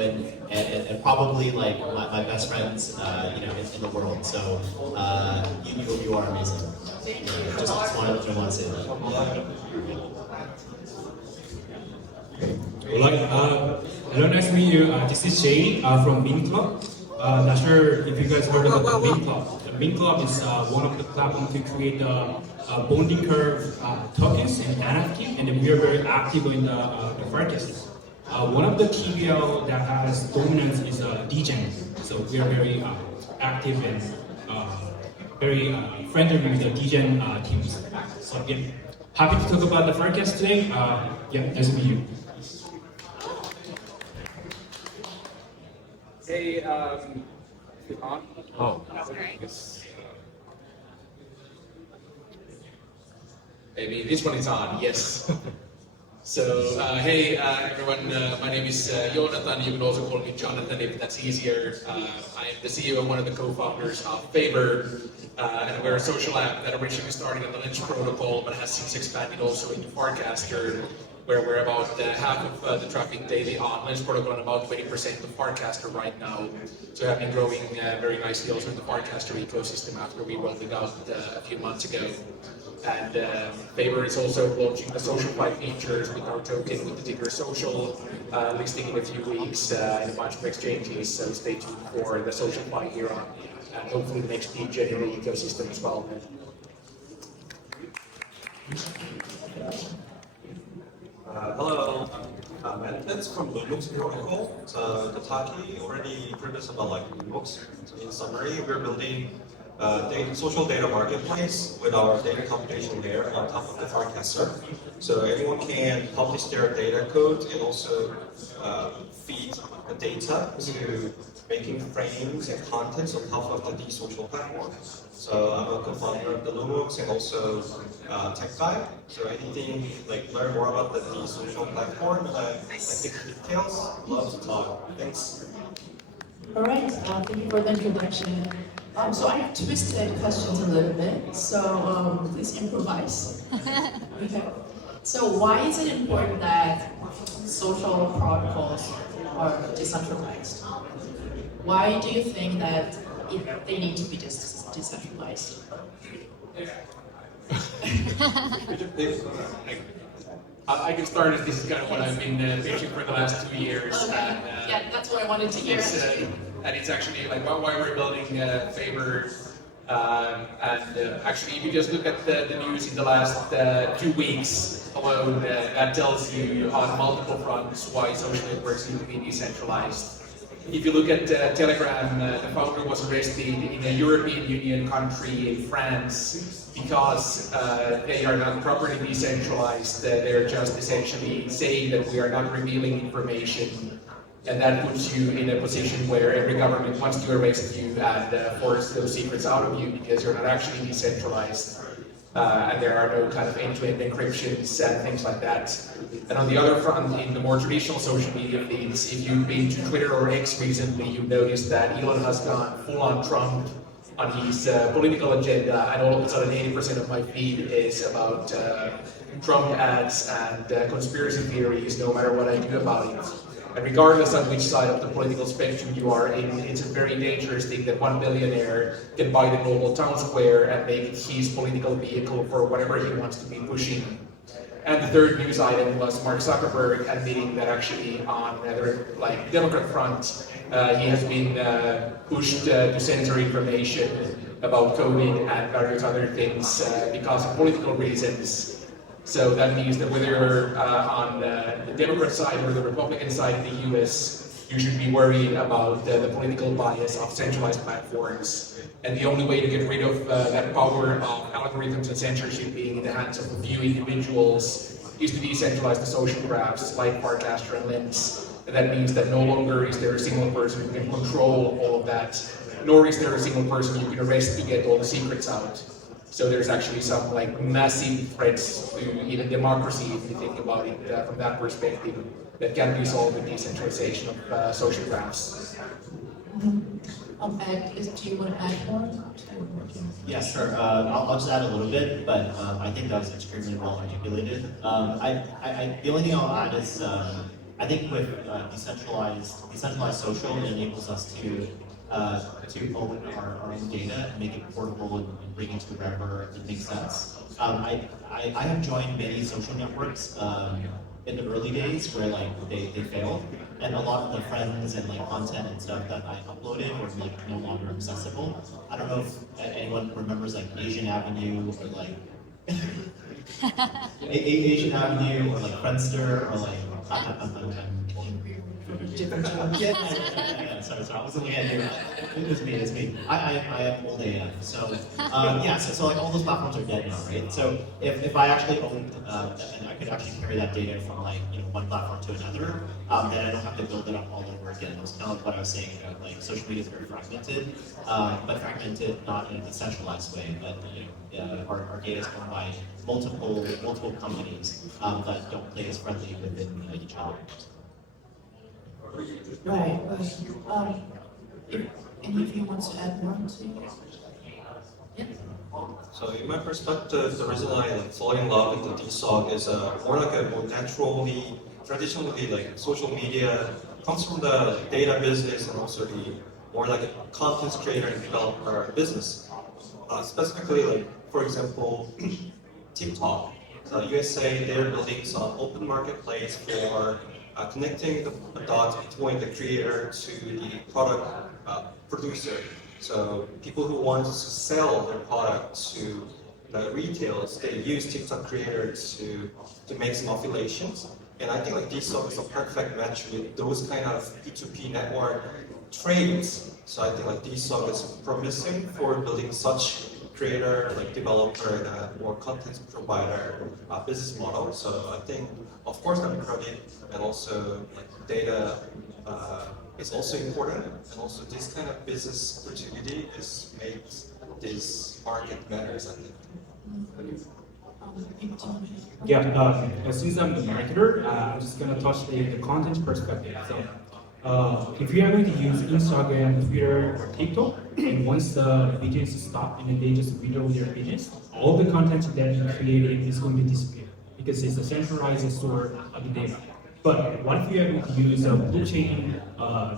and probably like my best friends, you know, in the world. So you are amazing. Just wanted to say that. All right. Hello, nice to meet you. This is Jay from Min Club. Not sure if you guys heard about the Min Club. The Min Club is one of the platforms to create the bonding curve tokens and NFT, and then we are very active in the Farcaster. One of the TVL that has dominance is Jang. So we are very active and very friendly with the Jang teams. So yeah, happy to talk about the Farcaster today. Yeah, nice to meet you. Hey, is it on? Oh. Maybe this one is on, yes. So, hey everyone, my name is Jonathan. You can also call me Jonathan if that's easier. I am the CEO and one of the co-founders of Favor, and we're a social app that originally started on the Lynch protocol, but has since expanded also into Farcaster, where we're about half of the traffic daily on Lynch protocol and about 20% of Farcaster right now. So we have been growing very nicely also in the Farcaster ecosystem after we rolled it out a few months ago. And Favor is also launching the SocialFi features with our token with the ticker social, listing in a few weeks in a bunch of exchanges. So stay tuned for the SocialFi here on, and hopefully the next January ecosystem as well. Hello, I'm Edmonds from Lumux protocol. The Taki already introduced about like Lumux. In summary, we're building social data marketplace with our data computation layer on top of the Farcaster. So anyone can publish their data code and also feed the data to making frames and contents on top of the social platform. So I'm a co-founder of the Lumux and also Tech Guy. So anything like learn more about the social platform and like the details, love to talk. Thanks. All right, thank you for the introduction. So I have twisted questions a little bit, so please improvise. Okay. So why is it important that social protocols are decentralized? Why do you think that they need to be decentralized? I can start as this is kind of what I've been pitching for the last 2 years. Okay. And, yeah, that's what I wanted to hear. And it's actually like why we're building Favor. Actually, if you just look at the news in the last 2 weeks alone, that tells you on multiple fronts why social networks need to be decentralized. If you look at Telegram, the founder was arrested in a European Union country in France because they are not properly decentralized. They're just essentially saying that we are not revealing information. And that puts you in a position where every government wants to arrest you and force those secrets out of you because you're not actually decentralized. And there are no kind of end-to-end encryptions and things like that. And on the other front, in the more traditional social media feeds, if you've been to Twitter or X recently, you've noticed that Elon has gone full-on Trump on his political agenda, and all of a sudden 80% of my feed is about Trump ads and conspiracy theories, no matter what I do about it. And regardless of which side of the political spectrum you are in, it's a very dangerous thing that one billionaire can buy the global town square and make it his political vehicle for whatever he wants to be pushing. And the third news item was Mark Zuckerberg admitting that actually on the Democrat front, he has been pushed to censor information about COVID and various other things because of political reasons. So that means that whether you're on the Democrat side or the Republican side in the US, you should be worried about the political bias of centralized platforms. And the only way to get rid of that power of algorithms and censorship being in the hands of a few individuals is to decentralize the social graphs like Farcaster and Lens. And that means that no longer is there a single person who can control all of that, nor is there a single person you can arrest to get all the secrets out. So there's actually some massive threats to even democracy if you think about it from that perspective that can be solved with decentralization of social graphs. Ed, do you want to add more? Yeah, sure. I'll just add a little bit, but I think that was extremely well articulated. The only thing I'll add is I think with decentralized social, it enables us to own our own data and make it portable and bring it to wherever it makes sense. I have joined many social networks in the early days where like they failed, and a lot of the friends and like content and stuff that I uploaded were like no longer accessible. I don't know if anyone remembers like Asian Avenue or like Asian Avenue or like Friendster or like yeah, sorry, I wasn't looking at you. It's me. I am old AF. So yeah, so like all those platforms are dead now, right? So if I actually owned and I could actually carry that data from like one platform to another, then I don't have to build it up all over again. It was kind of like what I was saying about like social media is very fragmented, but fragmented not in a decentralized way. But our data is owned by multiple companies that don't play as friendly within each other. Right. If any of you wants to add more to it? Yeah. So in my perspective, the reason I like fall in love with the DSOC is more like a more traditionally like social media comes from the data business and also the more like a content creator and developer business. Specifically, like for example, TikTok. So USA, they're building some open marketplace for connecting the dots between the creator to the product producer. So people who want to sell their product to the retailers, they use TikTok creator to make some affiliations. And I think like DSOC is a perfect match with those kind of P2P network trades. So I think like DSOC is promising for building such creator, like developer, or content provider business model. So I think, of course, I'm crowded, and also like data is also important, and also this kind of business opportunity makes this market matters, I think. Yeah, since I'm the marketer, I'm just gonna touch the content perspective. So, if you are going to use Instagram, Twitter, or TikTok, and once the business stop and then they just withdraw their business, all the content that you created is going to disappear because it's a centralized store of the data. But what if you are going to use a blockchain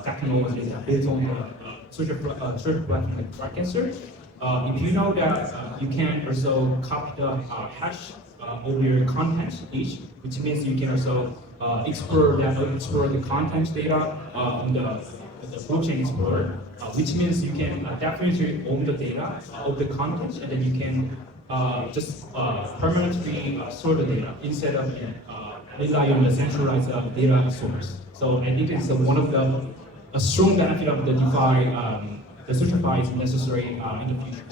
technology that built on the social platform like Farcaster? If you know that you can also copy the hash of your content each, which means you can also explore the content data on the blockchain explorer, which means you can definitely own the data of the content, and then you can just permanently store the data instead of rely on the centralized data source. So I think it's one of a strong benefit of the DeFi. The SocialFi is necessary in the future.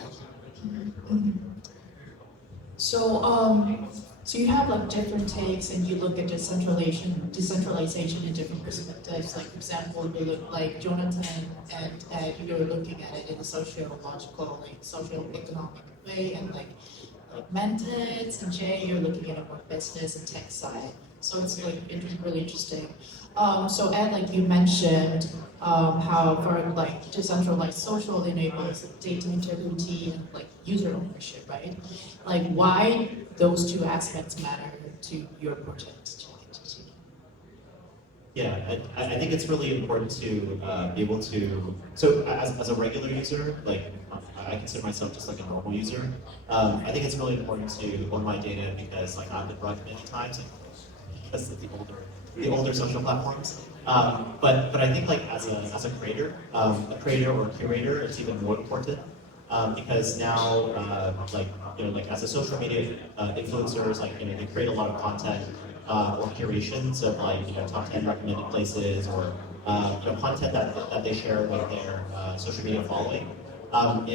So you have like different takes, and you look at decentralization in different perspectives. Like for example, you look like Jonathan, and you're looking at it in a sociological, like socio-economic way, and like Mentis and Jay, you're looking at it more business and tech side. So it's like really interesting. So Ed, like you mentioned, how for like decentralized social enables data integrity and like user ownership, right? Like why those two aspects matter to your project? Yeah, I think it's really important to be able to, so as a regular user, like I consider myself just like a normal user, I think it's really important to own my data because like I've been bugged many times, because of the older social platforms. But I think like as a creator or a curator, it's even more important because now like as a social media influencers, like they create a lot of content or curations of like top 10 recommended places or content that they share with their social media following. And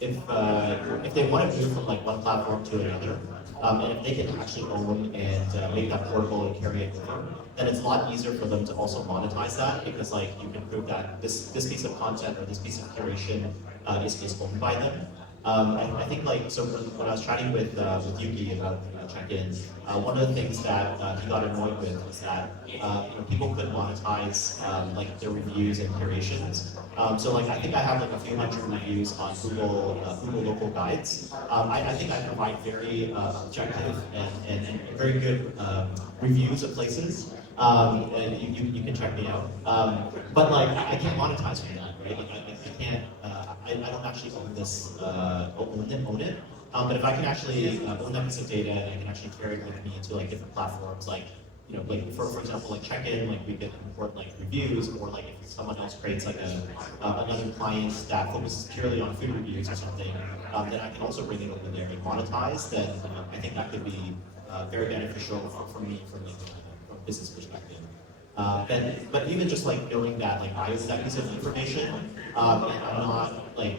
if they want to move from like one platform to another, and if they can actually own and make that portable and carry it with them, then it's a lot easier for them to also monetize that because like you can prove that this piece of content or this piece of curation is owned by them. I think like so when I was chatting with Yuki about Checkin, one of the things that he got annoyed with was that people could monetize like their reviews and curations. So like I think I have like a few hundred reviews on Google local guides. I think I provide very objective and very good reviews of places. and you can check me out. But like, I can't monetize from that, right? Like, I can't, I don't actually own this, own it. But if I can actually own that piece of data and I can actually carry it with me to like different platforms, like, you know, like for example, like Checkin, like we could import like reviews, or like if someone else creates like another client that focuses purely on food reviews or something, then I can also bring it over there and monetize. Then I think that could be very beneficial for me from a business perspective. But even just like knowing that like I own that piece of information, and I'm not like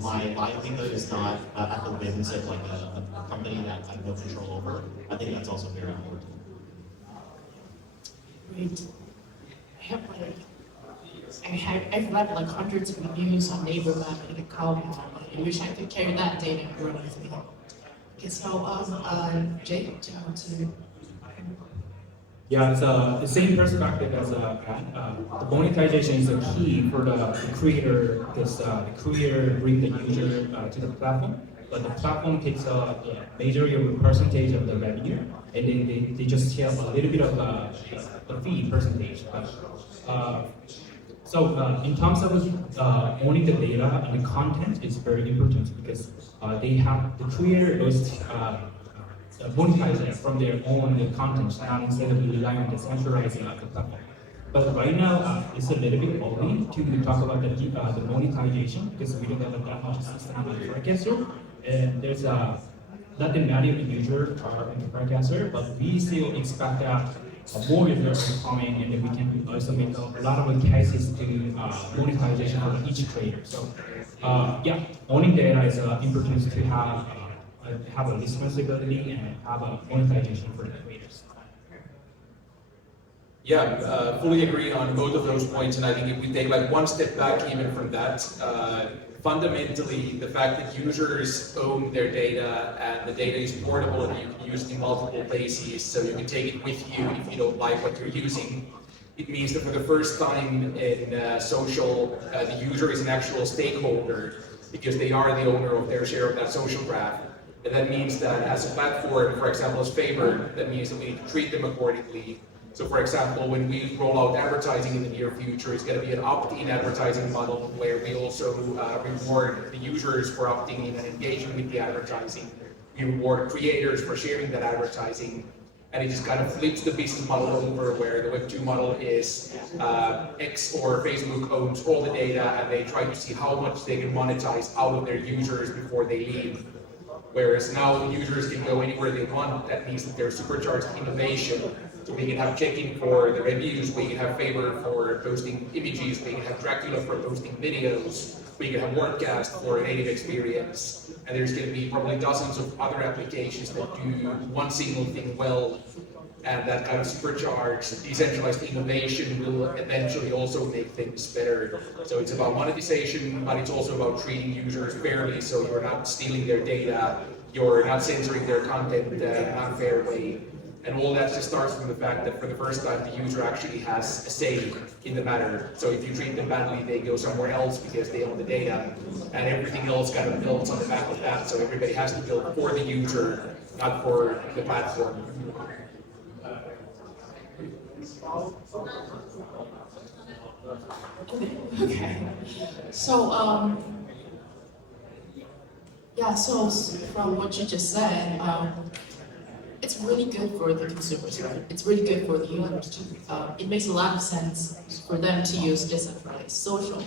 my livelihood is not at the whims of like a company that I have no control over. I think that's also very important. Great. I've read like hundreds of reviews on Neighbor Map and account. I wish I could carry that data around with me. Okay, so Jake, do you want to? Yeah, it's the same perspective as Pat. The monetization is a key for the creator, because the creator bring the user to the platform, but the platform takes a majority of the percentage of the revenue, and then they just have a little bit of the fee percentage. So in terms of owning the data and the content is very important, because they have the creator is monetize it from their own content, not instead of relying on the centralized platform. But right now, it's a little bit early to talk about the monetization, because we don't have that much system on Farcaster, and there's nothing many of the users are in Farcaster, but we still expect that more users are coming, and then we can also make a lot of cases to monetization for each creator. So yeah, owning data is important to have a responsibility and have a monetization for the creators. Yeah, fully agree on both of those points, and I think if we take like one step back even from that, fundamentally the fact that users own their data and the data is portable and you can use it in multiple places, so you can take it with you if you don't like what you're using. It means that for the first time in social, the user is an actual stakeholder because they are the owner of their share of that social graph. And that means that as a platform, for example, is favored, that means that we need to treat them accordingly. So for example, when we roll out advertising in the near future, it's going to be an opt-in advertising model where we also reward the users for opting in and engaging with the advertising. We reward creators for sharing that advertising. And it just kind of flips the business model over where the Web2 model is X or Facebook owns all the data and they try to see how much they can monetize out of their users before they leave. Whereas now users can go anywhere they want. That means that there's supercharged innovation. So we can have Checkin for the reviews, we can have Favor for posting images, we can have Dracula for posting videos, we can have Wordcast for a native experience. And there's going to be probably dozens of other applications that do one single thing well. And that kind of supercharged, decentralized innovation will eventually also make things better. So it's about monetization, but it's also about treating users fairly, so you're not stealing their data, you're not censoring their content in an unfair way. And all that just starts from the fact that for the first time, the user actually has a say in the matter. So if you treat them badly, they go somewhere else because they own the data, and everything else kind of builds on the back of that. So everybody has to build for the user, not for the platform. Okay. So, yeah, so from what you just said, it's really good for the consumers, right? It's really good for the users. It makes a lot of sense for them to use decentralized social.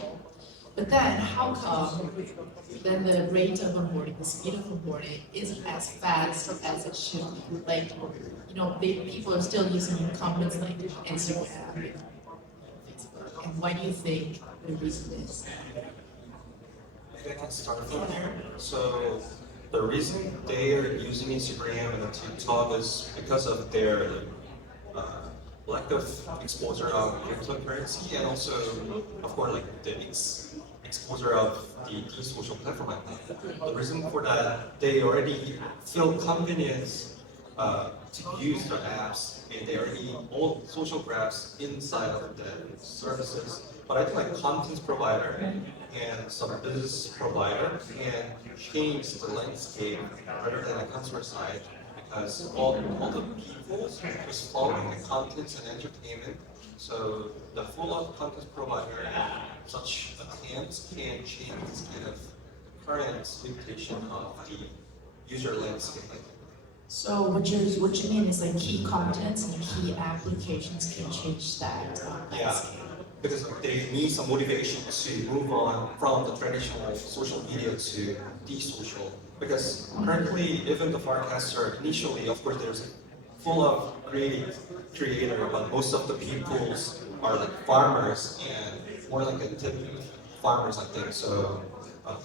But then, how come then the rate of onboarding, the speed of onboarding isn't as fast as it should be? Like, you know, people are still using incumbents like Instagram and Facebook. And why do you think the reason is? Maybe I can start from there. So the reason they are using Instagram and TikTok is because of their lack of exposure of cryptocurrency, and also, of course, like the exposure of the social platform. The reason for that, they already feel confidence to use the apps, and they already all social graphs inside of the services. But I think like content provider and some business provider can change the landscape rather than the customer side, because all the people is following the contents and entertainment. So the full of content provider and such attempts can change this kind of current limitation of the user landscape. So what you mean is like key contents and key applications can change that Yeah, landscape. because they need some motivation to move on from the traditional social media to the social. Because currently, even the Farcaster, initially, of course, there's full of great creator, but most of the peoples are like farmers and more like a tip farmers, I think. So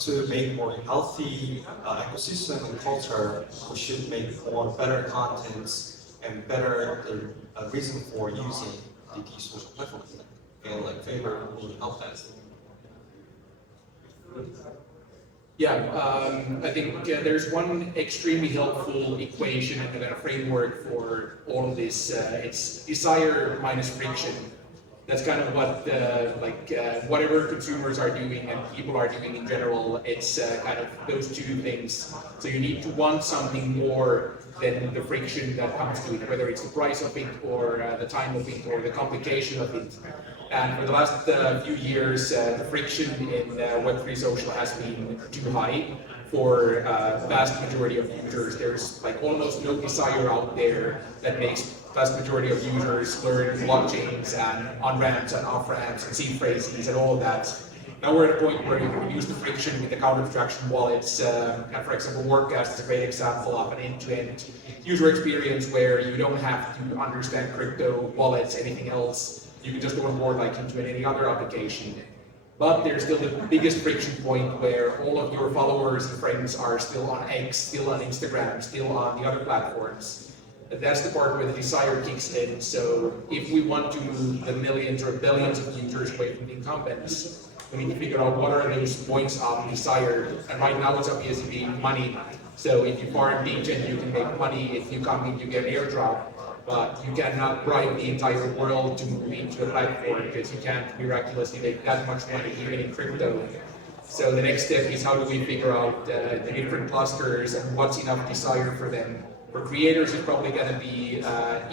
to make more healthy ecosystem and culture, we should make more better contents and better reason for using the social platforms. And like favor will help that. Yeah, I think there's one extremely helpful equation and a framework for all of this. It's desire minus friction. That's kind of what whatever consumers are doing and people are doing in general. It's kind of those two things. So you need to want something more than the friction that comes to it, whether it's the price of it or the time of it or the complication of it. And for the last few years, the friction in Web3 Social has been too high for vast majority of users. There's like almost no desire out there that makes vast majority of users learn blockchains and on-ramps and off-ramps and seed phrases and all of that. Now we're at a point where you can reduce the friction with the counter-abstraction wallets. And for example, Workcast is a great example of an end-to-end user experience where you don't have to understand crypto, wallets, anything else. You can just onboard like into any other application. But there's still the biggest friction point where all of your followers and friends are still on X, still on Instagram, still on the other platforms. That's the part where the desire kicks in. So if we want to move the millions or billions of users away from the incumbents, we need to figure out what are those points of desire. And right now it's obviously money. So if you farm degen, you can make money. If you come in, you get airdrop. But you cannot bribe the entire world to move into a platform because you can't miraculously make that much money even in crypto. So the next step is how do we figure out the different clusters and what's enough desire for them. For creators, it's probably going to be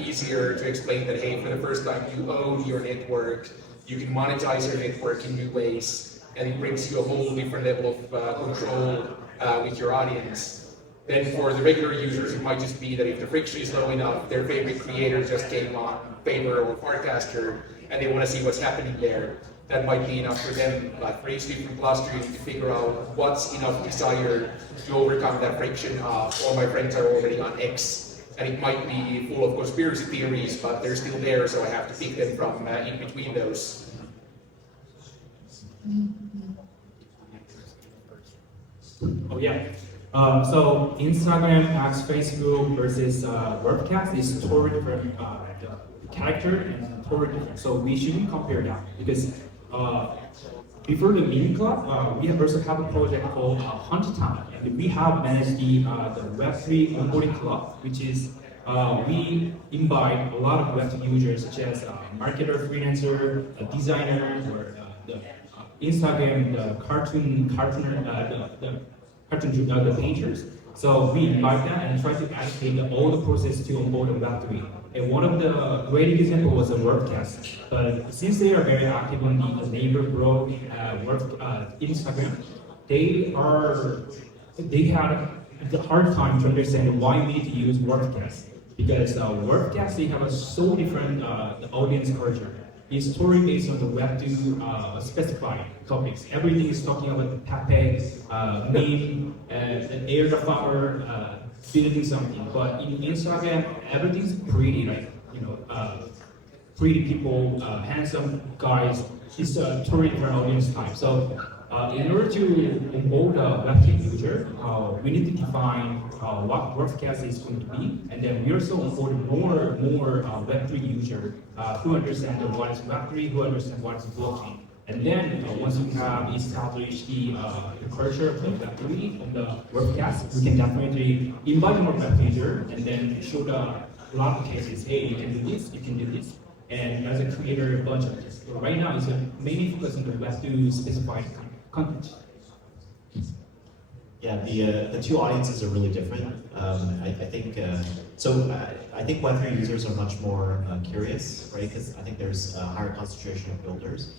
easier to explain that, hey, for the first time you own your network, you can monetize your network in new ways, and it brings you a whole different level of control with your audience. Then for the regular users, it might just be that if the friction is low enough, their favorite creator just came on Favor or Farcaster, and they want to see what's happening there. That might be enough for them. But for each different cluster, you need to figure out what's enough desire to overcome that friction of all my friends are already on X. And it might be full of conspiracy theories, but they're still there, so I have to pick them from in between those. Oh yeah. So Instagram X, Facebook versus Webcast is totally different character and totally different. So we shouldn't compare that because before the mini club, we have also have a project called Hunt Town, and we have managed the Web3 onboarding club, which is we invite a lot of Web3 users such as marketer, freelancer, designers, or the Instagram, the the painters. So we invite them and try to educate all the process to onboard on Web3. And one of the great example was a Workcast. But since they are very active on the neighbor blog, Instagram, they had a hard time to understand why we need to use Workcast. Because Workcast, they have a so different audience culture. It's totally based on the Web2 specified topics. Everything is talking about the Pepe, meme, an air the farmer, building something. But in Instagram, everything's pretty, like, pretty people, handsome guys. It's a totally different audience type. So in order to onboard a Web3 user, we need to define what Workcast is going to be, and then we also onboard more Web3 users who understand what is Web3, who understand what is blockchain. And then once we have established the culture of the Web3 on the Workcast, we can definitely invite more Web3 users and then show a lot of cases, hey, you can do this, you can do this. And as a creator, a bunch of this. But right now, it's mainly focused on the Web2 specified content. Yeah, the two audiences are really different. I think I think Web3 users are much more curious, right? Because I think there's a higher concentration of builders.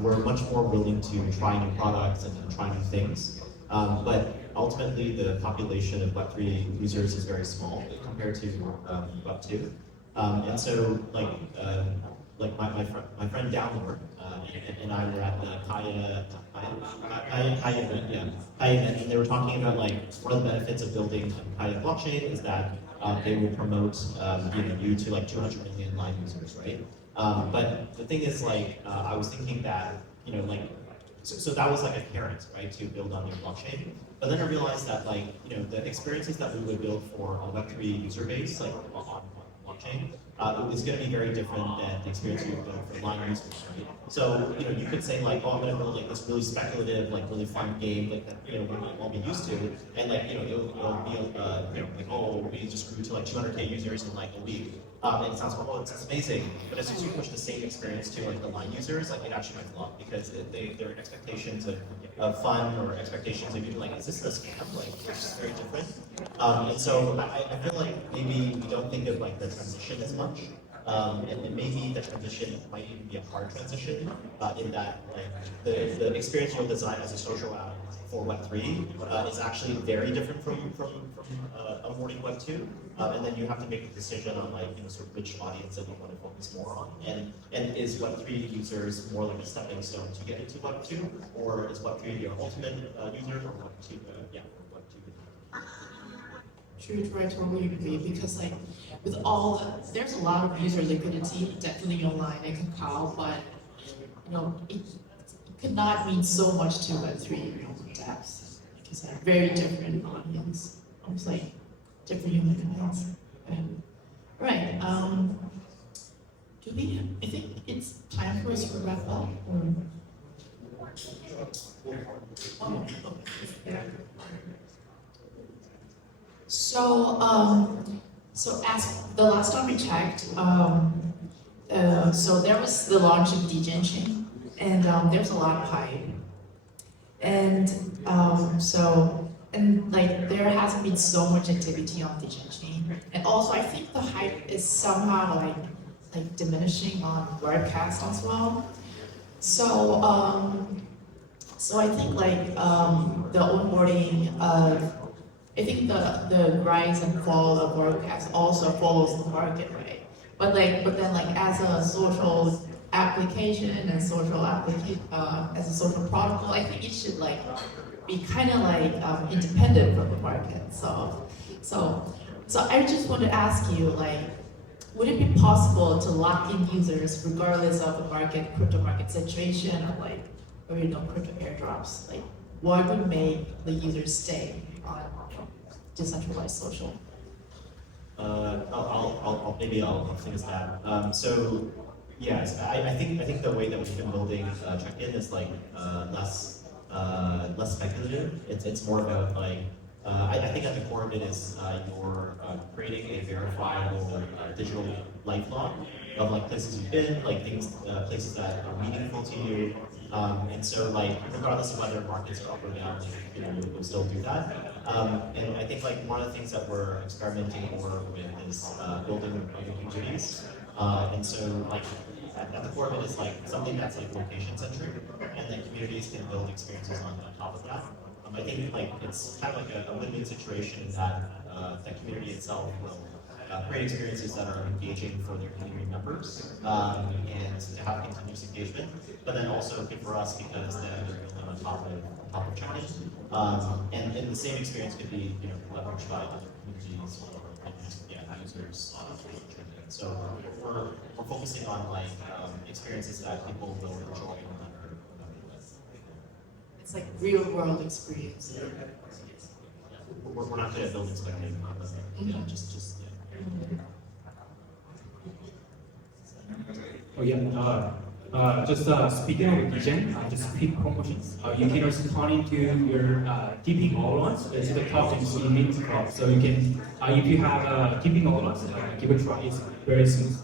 We're much more willing to try new products and try new things. But ultimately, the population of Web3 users is very small compared to Web2. And so, like my friend Downward and I were at the Kaya event, Kaya event, and they were talking about like one of the benefits of building Kaya blockchain is that they will promote you to like 200 million live users, right? But the thing is, like, I was thinking that so that was like a carrot, right, to build on your blockchain. But then I realized that the experiences that we would build for a Web3 user base, like on blockchain, is going to be very different than the experience you would build for line users, right? So you could say like, oh, I'm going to build like this really speculative, like really fun game, like that we'll all be used to, and it'll be like, oh, we just grew to like 200K users in like a week. And it sounds like, oh, it's amazing. But as soon as you push the same experience to like the line users, like it actually might flop because their expectations of fun or expectations of you like, is this a scam? Like it's just very different. And so I feel like maybe we don't think of like the transition as much. And maybe the transition might even be a hard transition in that like the experience you'll design as a social app for Web3 is actually very different from onboarding Web2, and then you have to make a decision on like sort of which audience that you want to focus more on, and is Web3 users more like a stepping stone to get into Web2, or is Web3 your ultimate user, or Web2? Web2. True, I totally agree because like with there's a lot of user liquidity definitely online and Kakao, but it could not mean so much to Web3 devs because they're very different audience, almost like different human kinds. Right. I think it's time for us to wrap up. So as the last time we checked, so there was the launch of Decentralized, and there's a lot of hype, and there hasn't been so much activity on Decentralized, and also I think the hype is somehow like diminishing on Farcaster as well. So I think the onboarding of I think the rise and fall of Farcaster also follows the market, right? But then as a social application and as a social protocol, I think it should be kind of independent from the market. So I just want to ask you, would it be possible to lock in users regardless of the crypto market situation, or crypto airdrops? What would make the users stay on decentralized social? I'll finish that. So yes, I think the way that we've been building Checkin is less speculative. It's more about I think at the core of it is you're creating a verifiable digital lifelog of places you've been, places that are meaningful to you. And so regardless of whether markets are up or down, we'll still do that. And I think one of the things that we're experimenting more with is building communities. And so at the core of it is something that's location centric, and then communities can build experiences on top of that. I think it's kind of a win-win situation that the community itself will create experiences that are engaging for their community members and to have continuous engagement, but then also good for us because they're building on top of Checkin. And the same experience could be leveraged by other communities or users. So we're focusing on experiences that people will enjoy. It's real world experience. We're not good at building spectacular, just. Oh yeah. Just speaking of Jang, just quick promotions. You can also turn into your tipping allowance. It's the top things in Mint Club. So you can, if you have tipping allowance, give it a try. It's very smooth.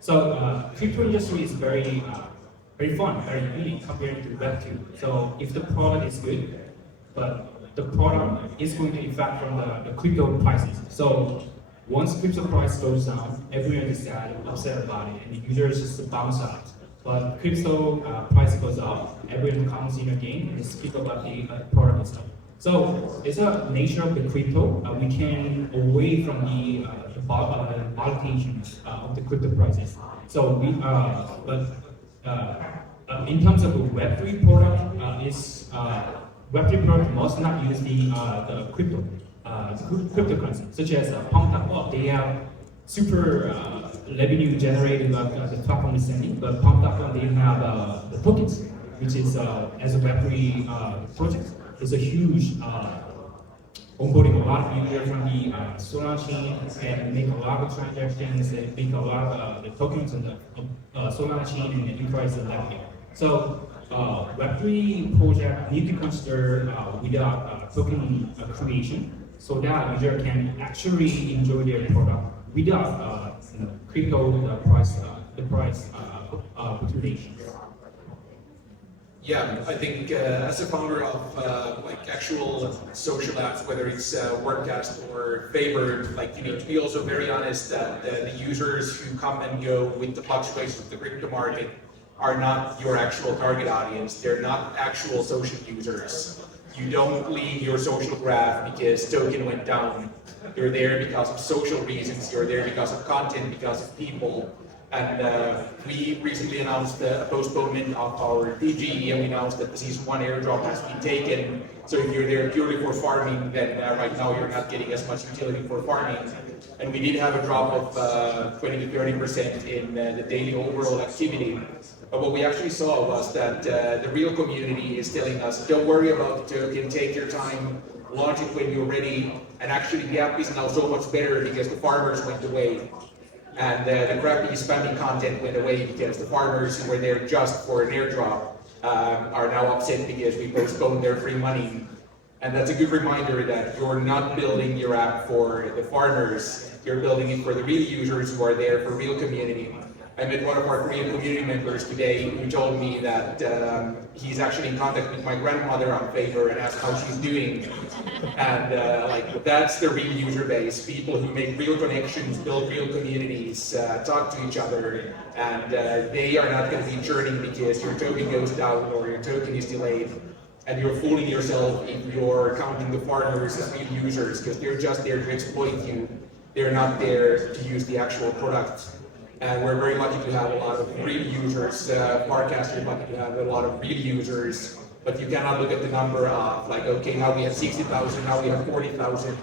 So crypto industry is very fun, very unique compared to Web2. So if the product is good, but the product is going to affect from the crypto prices. So once crypto price goes down, everyone is sad, upset about it, and the users just bounce out. But crypto price goes up, everyone comes in again and speak about the product and stuff. So it's a nature of the crypto. We can away from the volatility of the crypto prices. So we, in terms of the Web3 product, Web3 product must not use the cryptocurrency, such as Pump.up. They have super revenue generating the platform is sending, but Pump.up they have the tokens, which is as a Web3 project. It's a huge onboarding a lot of users from the Solana chain and make a lot of transactions and make a lot of the tokens on the Solana chain and increase the revenue. So Web3 project need to consider without token creation, so that user can actually enjoy their product without crypto the price fluctuation. Yeah, I think as a founder of like actual social apps, whether it's Workcast or Favored, like you need to be also very honest that the users who come and go with the fluctuations of the crypto market are not your actual target audience. They're not actual social users. You don't leave your social graph because token went down. You're there because of social reasons. You're there because of content, because of people. And we recently announced the postponement of our DG, and we announced that the season 1 airdrop has been taken. So if you're there purely for farming, then right now you're not getting as much utility for farming. And we did have a drop of 20 to 30% in the daily overall activity. But what we actually saw was that the real community is telling us, don't worry about the token, take your time, launch it when you're ready. And actually the app is now so much better because the farmers went away. And the crappy spamming content went away because the farmers who were there just for an airdrop are now upset because we postponed their free money. And that's a good reminder that you're not building your app for the farmers, you're building it for the real users who are there for real community. I met one of our Korean community members today who told me that he's actually in contact with my grandmother on Favor and asked how she's doing. And like that's the real user base, people who make real connections, build real communities, talk to each other, and they are not going to be churning because your token goes down or your token is delayed. And you're fooling yourself if you're counting the farmers as real users because they're just there to exploit you. They're not there to use the actual product. And we're very lucky to have a lot of real users. Farcaster is lucky to have a lot of real users, but you cannot look at the number of like, okay, now we have 60,000, now we have 40,000.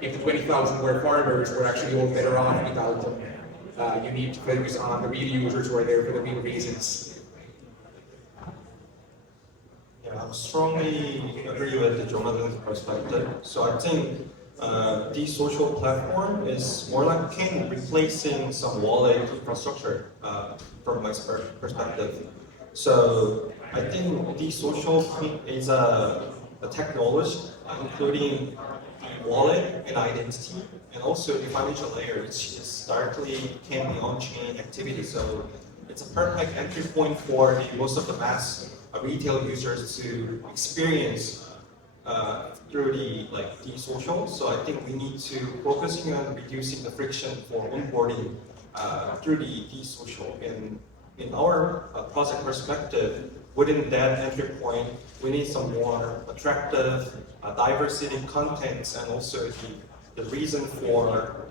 If the 20,000 were farmers, we're actually all better off without them. You need to focus on the real users who are there for the real reasons. Yeah, I strongly agree with Jonathan's perspective. So I think the social platform is more like king replacing some wallet infrastructure from my perspective. So I think the social is a technology including the wallet and identity, and also the financial layer, which is directly can be on-chain activity. So it's a perfect entry point for most of the mass retail users to experience through the social. So I think we need to focusing on reducing the friction for onboarding through the social. And in our project perspective, within that entry point, we need some more attractive diversity contents and also the reason for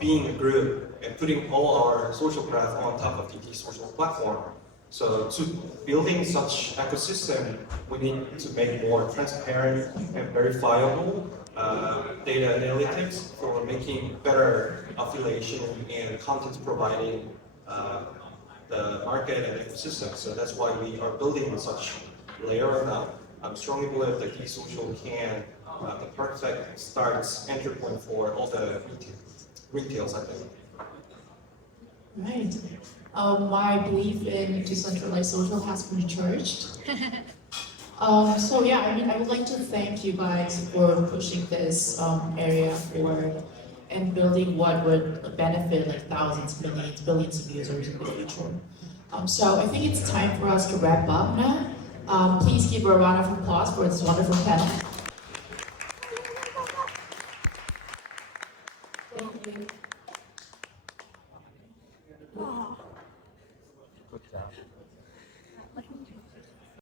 being a group and putting all our social graph on top of the social platform. So to building such ecosystem, we need to make more transparent and verifiable data analytics for making better affiliation and content providing the market and ecosystem. So that's why we are building such layer now. I strongly believe that eSocial can the perfect starts entry point for all the retails, I think. Right. My belief in decentralized social has been charged. So yeah, I mean, I would like to thank you guys for pushing this area forward and building what would benefit like thousands, millions, billions of users in the future. So I think it's time for us to wrap up now. Please give a round of applause for this wonderful panel.